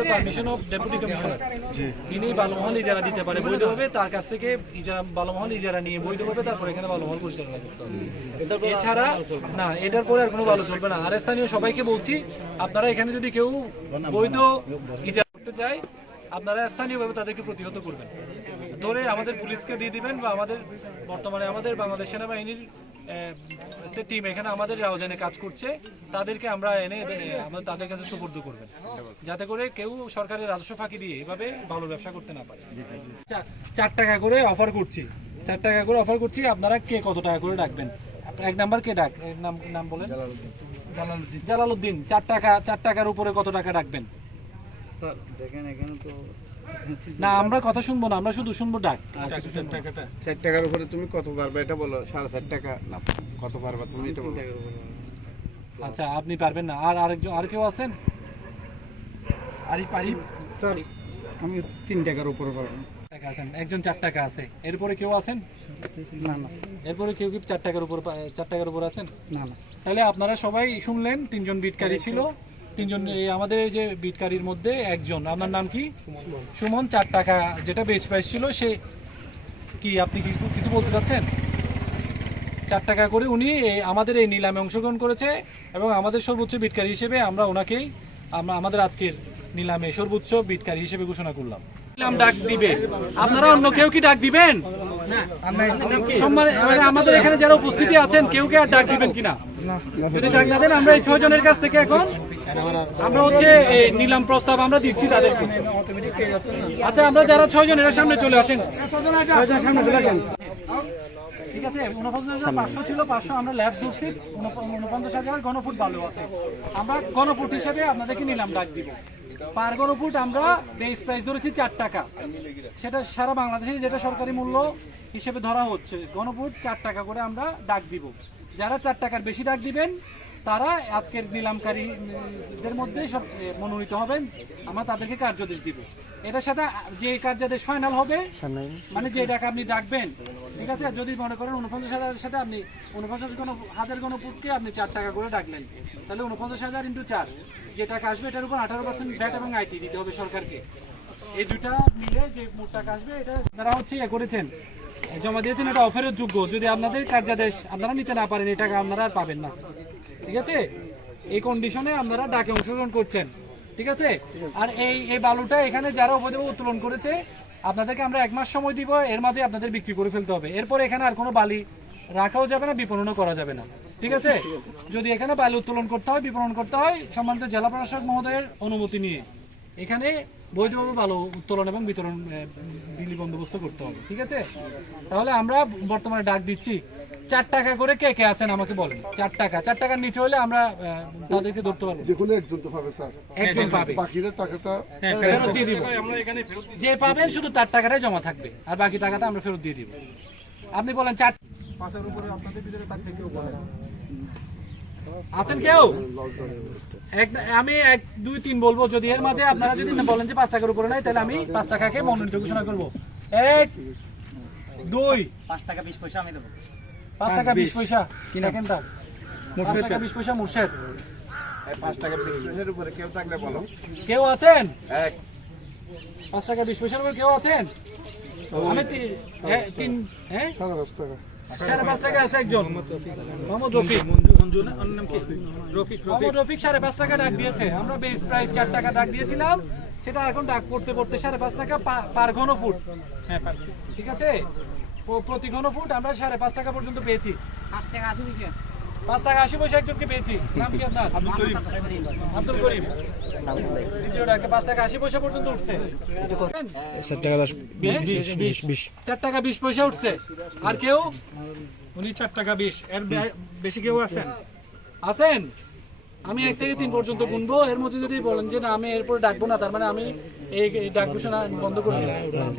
The permission of deputy commissioner যিনি বালুমহল ইজারা দিতে পারে বৈধভাবে তার কাছ থেকে ইজারা বালুমহল ইজারা নিয়ে বৈধভাবে তারপর এখানে বালুমহল পরিচালনা করতে হবে। এছাড়া না এটার পরে আর কোনো ভালো চলবে না। আর স্থানীয় সবাইকে বলছি আপনারা এখানে যদি কেউ বৈধ ইজারা করতে চায় আপনারা স্থানীয়ভাবে তাদেরকে প্রতিহত করবেন। ধরে আমাদের পুলিশকে দিয়ে দিবেন বা আমাদের বর্তমানে আমাদের বাংলাদেশ সেনাবাহিনীর একটা টিম এখানে আমাদের রাউজানে কাজ করছে তাদেরকে আমরা এনে আমরা তাদের কাছে সুপর্দ করবেন যাতে করে কেউ সরকারের রাজস্ব ফাঁকি দিয়ে এভাবে ভালো ব্যবসা করতে না পারে। চার টাকা করে অফার করছি। চার টাকা করে অফার করছি আপনারা কে কত টাকা করে ডাকবেন? এক নাম্বার কে ডাক এক নাম নাম বলেন। জালালউদ্দিন। জালালউদ্দিন চার টাকা চার টাকার উপরে কত টাকা ডাকবেন? দেখেন এখানে তো না আমরা কথা শুনব না আমরা শুধু শুনব ডাক। টাকার উপরে তুমি কত পারবে এটা বলো সাড়ে চার টাকা না কত পারবে তুমি এটা বলো। আচ্ছা আপনি পারবেন না। আর আরেকজন আর কেউ আছেন? আরি পারি স্যার আমি তিন টাকার উপরে পারব। টাকা আছেন একজন চার টাকা আছে। এরপরে কেউ আছেন? না না। এরপরে কেউ কি চার টাকার উপর চার টাকার উপর আছেন? না না। তাহলে আপনারা সবাই শুনলেন তিনজন বিটকারী ছিল। তিনজন এই আমাদের এই যে বিটকারীর মধ্যে একজন। আপনার নাম কি? সুমন। চার টাকা যেটা বেশ প্রাইস ছিল সে কি আপনি কি কিছু বলতে চাচ্ছেন? চার টাকা করে উনি আমাদের এই নিলামে অংশগ্রহণ করেছে এবং আমাদের সর্বোচ্চ বিটকারী হিসেবে আমরা ওনাকেই আমরা আমাদের আজকের নিলামে সর্বোচ্চ বিটকারী হিসেবে ঘোষণা করলাম। নিলাম ডাক দিবে। আপনারা অন্য কেউ কি ডাক দিবেন? মানে আমাদের এখানে যারা উপস্থিতি আছেন কেউ কে আর ডাক দিবেন কিনা? ছয় কাছ থেকে এখন আমরা হচ্ছে নিলাম প্রস্তাব আমরা দিচ্ছি আচ্ছা যারা ছয় জনের সামনে চলে পাঁচশো ছিল, পাঁচশো আমরা হাজার গণফুট ভালো আছে। আমরা গণফুট হিসেবে আপনাদেরকে নিলাম ডাক দিব। পার গণফুট আমরা বেস প্রাইস ধরেছি চার টাকা। সেটা সারা বাংলাদেশে যেটা সরকারি মূল্য হিসেবে ধরা হচ্ছে। গণফুট চার টাকা করে আমরা ডাক দিব। যারা চার টাকার বেশি ডাক দিবেন তারা আজকের নিলামকারীদের মধ্যে সব মনোনীত হবেন। আমরা তাদেরকে কার্যাদেশ দিব। এটার সাথে যে কার্যাদেশ ফাইনাল হবে মানে যে টাকা আপনি ডাকবেন ঠিক আছে? যদি মনে করেন উনপঞ্চাশ হাজারের সাথে আপনি উনপঞ্চাশ গণ হাজার গণপুটকে আপনি চার টাকা করে ডাকলেন তাহলে উনপঞ্চাশ হাজার ইন্টু চার যে টাকা আসবে এটার উপর আঠারো পার্সেন্ট ভ্যাট এবং আইটি দিতে হবে সরকারকে। এই দুটা মিলে যে মোট টাকা আসবে এটা আপনারা হচ্ছে ইয়ে করেছেন। জমা দিয়েছেন, এটা অফারের যোগ্য। যদি আপনাদের কার্যাদেশ আপনারা নিতে না পারেন, এই টাকা আপনারা আর পাবেন না। ঠিক আছে? এই কন্ডিশনে আপনারা ডাকে অংশগ্রহণ করছেন। ঠিক আছে? আর এই এই বালুটা এখানে যারা উপদেব উত্তোলন করেছে, আপনাদেরকে আমরা এক মাস সময় দিব, এর মাঝে আপনাদের বিক্রি করে ফেলতে হবে। এরপর এখানে আর কোনো বালি রাখাও যাবে না, বিপণনও করা যাবে না। ঠিক আছে? যদি এখানে বালি উত্তোলন করতে হয়, বিপণন করতে হয়, সম্মানিত জেলা প্রশাসক মহোদয়ের অনুমতি নিয়ে। এখানে বৈধভাবে ভালো উত্তোলন এবং বিতরণ বিলি বন্দোবস্ত করতে হবে ঠিক আছে? তাহলে আমরা বর্তমানে ডাক দিচ্ছি চার টাকা করে কে কে আছেন আমাকে বলেন চার টাকা চার টাকার নিচে হলে আমরা তাদেরকে ধরতে পারব। যে কোনো একজন তো পাবে স্যার। একজন পাবে। বাকিরা টাকাটা ফেরত দিয়ে দিব। যে পাবেন শুধু তার টাকাটাই জমা থাকবে আর বাকি টাকাটা আমরা ফেরত দিয়ে দিব। আপনি বলেন চার পাঁচের উপরে আপনাদের ভিতরে তার থেকেও বলে আছেন কেউ? আমি এক দুই তিন বলব যদি এর মাঝে আপনারা যদি বলেন যে পাঁচ টাকার উপরে নাই তাহলে আমি পাঁচ টাকাকে মনোনীত ঘোষণা করব। এক দুই। পাঁচ টাকা বিশ পয়সা আমি দেবো। পাঁচ টাকা বিশ পয়সা সেকেন্ডটা পাঁচ টাকা বিশ পয়সা মুর্শেদ। পাঁচ টাকা উপরে কেউ থাকলে বলো। কেউ আছেন? এক। পাঁচ টাকা বিশ পয়সার উপর কেউ আছেন? আমি হ্যাঁ, তিন হ্যাঁ? সাড়ে টাকা। সাড়ে পাঁচ টাকা আছে একজন। মোহাম্মদ রফিক। ডাক দিয়েছে। আমরা বেস চার টাকা ডাক দিয়েছিলাম। সেটা এখন ডাক পড়তে পড়তে সাড়ে পাঁচ টাকা পার ঘন ফুট। হ্যাঁ ঠিক আছে? প্রতি ঘন ফুট আমরা সাড়ে পাঁচ টাকা পর্যন্ত পেয়েছি। পাঁচ টাকা আশি পয়সা একজনকে পেয়েছি। নাম কি আপনার? আব্দুল করিম। আব্দুল করিম। দ্বিতীয় পাঁচ টাকা আশি পয়সা পর্যন্ত উঠছে। চার টাকা বিশ পয়সা উঠছে। আর কেউ? উনি চার টাকা বিশ। এর বেশি কেউ আছেন? আছেন? আমি এক থেকে তিন পর্যন্ত গুনবো। এর মধ্যে যদি বলেন যে না আমি এরপরে ডাকবো না তার মানে আমি এই ডাক ঘোষণা বন্ধ করে দিলাম।